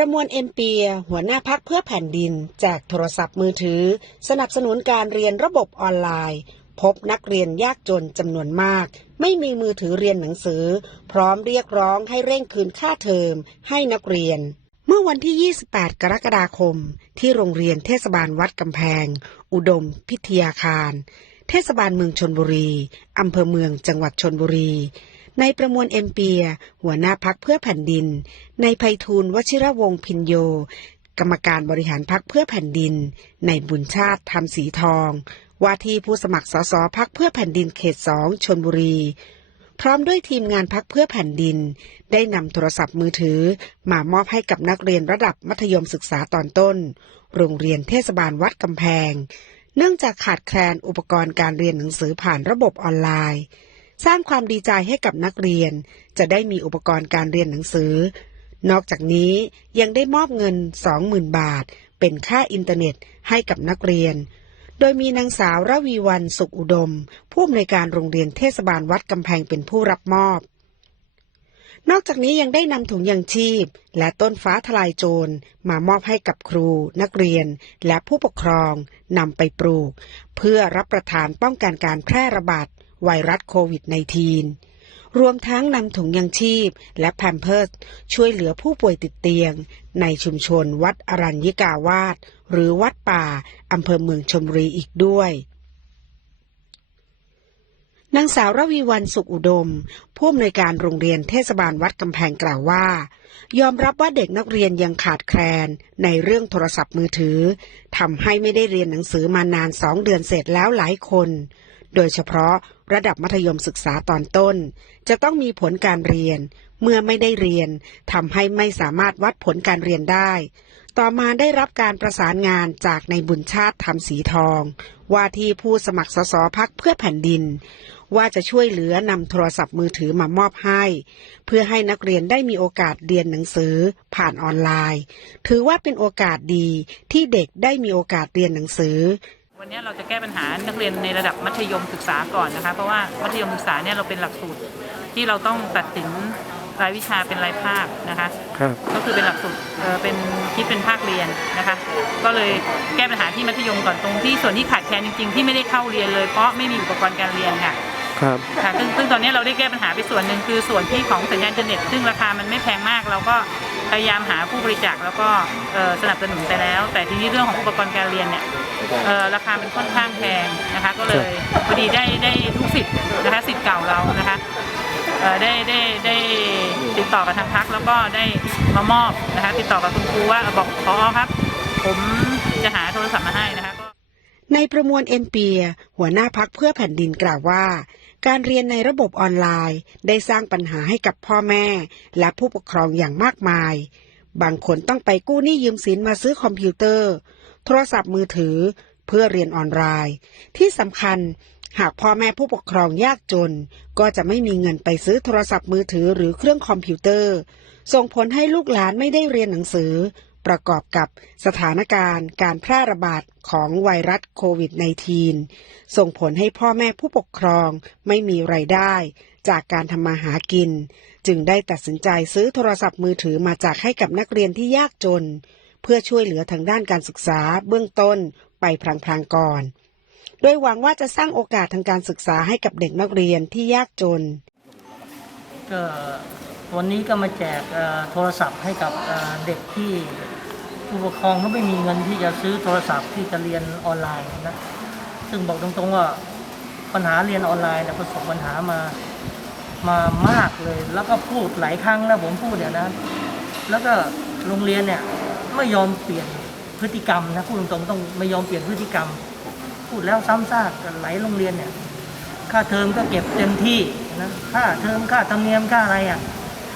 ประมวลเอ็มเปีย หัวหน้าพักเพื่อแผ่นดิน แจกโทรศัพท์มือถือ สนับสนุนการเรียนระบบออนไลน์ พบนักเรียนยากจนจำนวนมาก ไม่มีมือถือเรียนหนังสือ พร้อมเรียกร้องให้เร่งคืนค่าเทอม ให้นักเรียน เมื่อวันที่ 28 กรกฎาคม ที่โรงเรียนเทศบาลวัดกำแพง อุดม พิทยาคาร เทศบาลเมืองชนบุรีอำเภอเมืองจังหวัดชนบุรี ในประมวลเอ็มเปีย หัวหน้าพักเพื่อแผ่นดินในไพฑูรย์วชิรวงศ์พินโย กรรมการบริหารพักเพื่อแผ่นดินในบุญชาติธรรมสีทอง ว่าที่ผู้สมัครสสพักเพื่อแผ่นดินเขตสองชนบุรี พร้อมด้วยทีมงานพักเพื่อแผ่นดิน ได้นำโทรศัพท์มือถือ มามอบให้กับนักเรียนระดับมัธยมศึกษาตอนต้น โรงเรียนเทศบาลวัดกำแพง เนื่องจากขาดแคลนอุปกรณ์การเรียนหนังสือผ่านระบบออนไลน์ สร้างความดีใจให้กับนักเรียน จะได้มีอุปกรณ์การเรียนหนังสือ นอกจากนี้ยังได้มอบเงิน 20,000 บาท เป็นค่าอินเทอร์เน็ตให้กับนักเรียน โดยมีนางสาวระวีวันสุขอุดม ผู้อำนวยการโรงเรียนเทศบาลวัดกำแพงเป็นผู้รับมอบ นอกจากนี้ยังได้นำถุงยางชีพ และต้นฟ้าทลายโจรมามอบให้กับครู นักเรียน และผู้ปกครองนำไปปลูก เพื่อรับประทานป้องกันการแพร่ระบาด ไวรัสโควิด -19 รวมทั้งนำถุงยางชีพและแพมเพิร์สช่วยเหลือผู้ป่วยติดเตียง ในชุมชนวัดอรัญญิกาวาสหรือวัดป่าอำเภอเมืองชลบุรีอีกด้วยนางสาวระวีวันสุขอุดม ผู้อำนวยการโรงเรียนเทศบาลวัดกำแพงกล่าวว่า ยอมรับว่าเด็กนักเรียนยังขาดแคลน ในเรื่องโทรศัพท์มือถือทำให้ไม่ได้เรียนหนังสือมานานสองเดือนเสร็จแล้วหลายคน โดยเฉพาะระดับมัธยมศึกษาตอนต้น จะต้องมีผลการเรียน เมื่อไม่ได้เรียนทำให้ไม่สามารถวัดผลการเรียนได้ ต่อมาได้รับการประสานงานจากในบุญชาติธรรมสีทอง ว่าที่ผู้สมัครสสพักเพื่อแผ่นดิน ว่าจะช่วยเหลือนำโทรศัพท์มือถือมามอบให้ เพื่อให้นักเรียนได้มีโอกาสเรียนหนังสือผ่านออนไลน์ ถือว่าเป็นโอกาสดีที่เด็กได้มีโอกาสเรียนหนังสือ วันนี้เราจะแก้ปัญหานักเรียนในระดับมัธยมศึกษาก่อนนะคะเพราะว่ามัธยมศึกษาเนี่ยเราเป็นหลักสูตรที่เราต้องตัดสินรายวิชาเป็นรายภาคนะคะครับก็คือเป็นหลักสูตรเอ่อเป็นคิดเป็นภาคเรียนนะคะ ก็เลยแก้ปัญหาที่มัธยมก่อนตรงที่ส่วนที่ขาดแคลนจริงๆที่ไม่ได้เข้าเรียนเลยเพราะไม่มีอุปกรณ์การเรียนค่ะ ครับ ค่ะซึ่งซึ่งตอนนี้เราได้แก้ปัญหาไปส่วนหนึ่งคือส่วนที่ของสัญญาณอินเทอร์เน็ต ซึ่งราคามันไม่แพงมาก เราก็พยายามหาผู้บริจาคแล้วก็เอ่อสนับสนุนไปแล้ว แต่ทีนี้เรื่องของอุปกรณ์การเรียนเนี่ย เอ่อราคามันค่อนข้างแพงนะคะก็เลยพอดีได้ได้ลูกศิษย์นะคะศิษย์เก่าเรานะคะเอ่อได้ได้ได้ติดต่อกับทางพักแล้วก็ได้มามอบนะคะติดต่อกับคุณครูว่าเอ่อบอกพอครับ ผมจะหาโทรศัพท์มาให้นะคะก็ ในประมวลเอ็มเปีย หัวหน้าพักเพื่อแผ่นดินกล่าวว่า การเรียนในระบบออนไลน์ ได้สร้างปัญหาให้กับพ่อแม่ และผู้ปกครองอย่างมากมาย บางคนต้องไปกู้หนี้ยืมสินมาซื้อคอมพิวเตอร์ โทรศัพท์มือถือ เพื่อเรียนออนไลน์ ที่สำคัญหากพ่อแม่ผู้ปกครองยากจน ก็จะไม่มีเงินไปซื้อโทรศัพท์มือถือหรือเครื่องคอมพิวเตอร์ ส่งผลให้ลูกหลานไม่ได้เรียนหนังสือ ประกอบกับสถานการณ์ การแพร่ระบาดของไวรัสโควิด -19 ส่งผลให้พ่อแม่ผู้ปกครองไม่มีไรายได้ จากการทำมาหากิน จึงได้ตัดสินใจซื้อโทรศัพท์มือถือมาจากให้กับนักเรียนที่ยากจน เพื่อช่วยเหลือทางด้านการศึกษาเบื้องต้นไปพลางๆก่อน โดยหวังว่าจะสร้างโอกาสทางการศึกษาให้กับเด็กนักเรียนที่ยากจน ก็วันนี้ก็มาแจกโทรศัพท์ให้กับเอ่อเด็กที่ผู้ปกครองเขาไม่มีเงินที่จะซื้อโทรศัพท์ที่จะเรียนออนไลน์นะ ซึ่งบอกตรงๆว่าปัญหาเรียนออนไลน์เนี่ยประสบปัญหามามามากเลย แล้วก็พูดหลายครั้งแล้วผมพูดเนี่ยนะ แล้วก็โรงเรียนเนี่ย ไม่ยอมเปลี่ยนพฤติกรรมนะพูดตรงๆต้องไม่ยอมเปลี่ยนพฤติกรรม พูดแล้วซ้ำซากหลายโรงเรียนเนี่ยค่าเทอมก็เก็บเต็มที่นะค่าเทอมค่าธรรมเนียมค่าอะไรอะ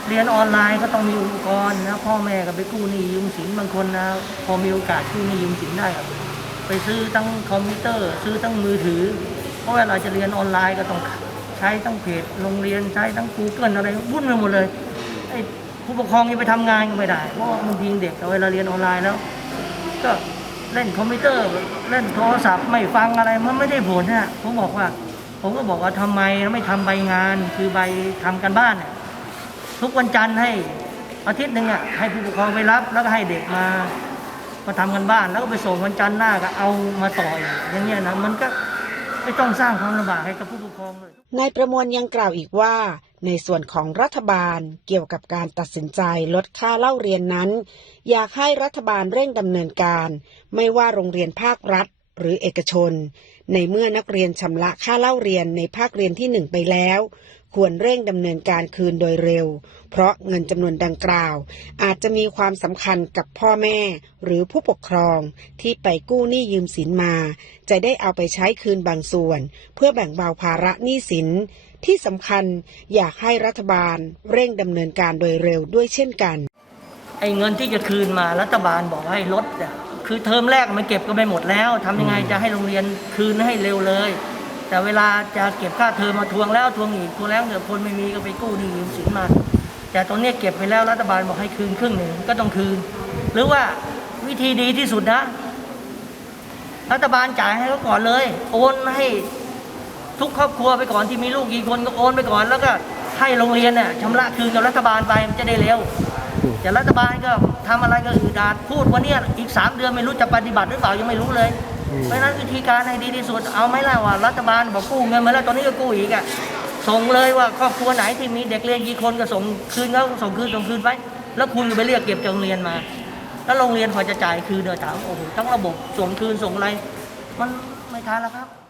เรียนออนไลน์ก็ต้องมีอุปกรณ์นะพ่อแม่ก็ไปกู้หนี้ยืมสินบางคนนะพอมีโอกาสกู้หนี้ยืมสินได้ก็ไปซื้อทั้งคอมพิวเตอร์ ซื้อทั้งมือถือ เพราะเวลาจะเรียนออนไลน์ก็ต้องใช้ทั้งเพจโรงเรียนใช้ทั้ง Google อะไรวุ่นไปหมดเลยไอ้ ผู้ปกครองยังไปทำงานก็ไม่ได้ เพราะบางทีเด็กเวลาเรียนออนไลน์แล้ว ก็เล่นคอมพิวเตอร์ เล่นโทรศัพท์ไม่ฟังอะไรมันไม่ได้ผลนะผมบอกว่า ผมก็บอกว่าทำไมไม่ทำใบงานคือใบทำกันบ้านเนี่ยทุกวันจันทร์ให้อาทิตย์หนึ่งอะให้ผู้ปกครองไปรับแล้วก็ให้เด็กมามาทำกันบ้าน แล้วก็ไปส่งวันจันทร์หน้าก็เอามาต่ออีกอย่างเงี้ยนะมันก็ ไม่ต้องสร้างความลำบากให้กับผู้ปกครองเลยนายประมวลยังกล่าวอีกว่า ในส่วนของรัฐบาลเกี่ยวกับการตัดสินใจลดค่าเล่าเรียนนั้น อยากให้รัฐบาลเร่งดำเนินการ ไม่ว่าโรงเรียนภาครัฐ หรือเอกชน ในเมื่อนักเรียนชำระค่าเล่าเรียนในภาคเรียนที่หนึ่งไปแล้ว ควรเร่งดำเนินการคืนโดยเร็ว เพราะเงินจำนวนดังกล่าว อาจจะมีความสำคัญกับพ่อแม่ หรือผู้ปกครองที่ไปกู้หนี้ยืมสินมา จะได้เอาไปใช้คืนบางส่วน เพื่อแบ่งเบาภาระหนี้สิน ที่สำคัญอยากให้รัฐบาลเร่งดำเนินการโดยเร็วด้วยเช่นกัน ไอ้เงินที่จะคืนมารัฐบาลบอกให้ลดอะคือเทอมแรกมันเก็บก็ไปหมดแล้วทำยังไงจะให้โรงเรียนคืนให้เร็วเลย แต่เวลาจะเก็บค่าเทอมมาทวงแล้วทวงอีกทวงแล้วเดี๋ยวคนไม่มีก็ไปกู้หนี้ยืมสินมาแต่ตอนนี้เก็บไปแล้วรัฐบาลบอกให้คืนครึ่งหนึ่งก็ต้องคืน หรือว่าวิธีดีที่สุดนะ รัฐบาลจ่ายให้เขาก่อนเลย โอนให้ทุกครอบครัวไปก่อนที่มีลูกกี่คนก็โอนไปก่อนแล้วก็ให้โรงเรียนน่ะชำระคืนกับรัฐบาลไปมันจะได้เร็ว แต่รัฐบาลก็ทำอะไรก็อืดอาดพูดวันนี้อีกสามเดือนไม่รู้จะปฏิบัติหรือเปล่ายังไม่รู้เลย เพราะฉะนั้นวิธีการให้ดีที่สุดเอาไหมล่ะว่า รัฐบาลบอกกู้เงินมาแล้วตอนนี้ก็กู้อีกอะส่งเลยว่าครอบครัวไหนที่มีเด็กเรียนกี่คนก็ส่งคืนเขาส่งคืนส่งคืนไปแล้วคุณก็ไปเรียกเก็บจากโรงเรียนมา แล้วโรงเรียนพอจะจ่ายคืนเดือถามโอ้โหทั้งระบบส่งคืนส่งอะไรมันไม่ทันแล้วครับ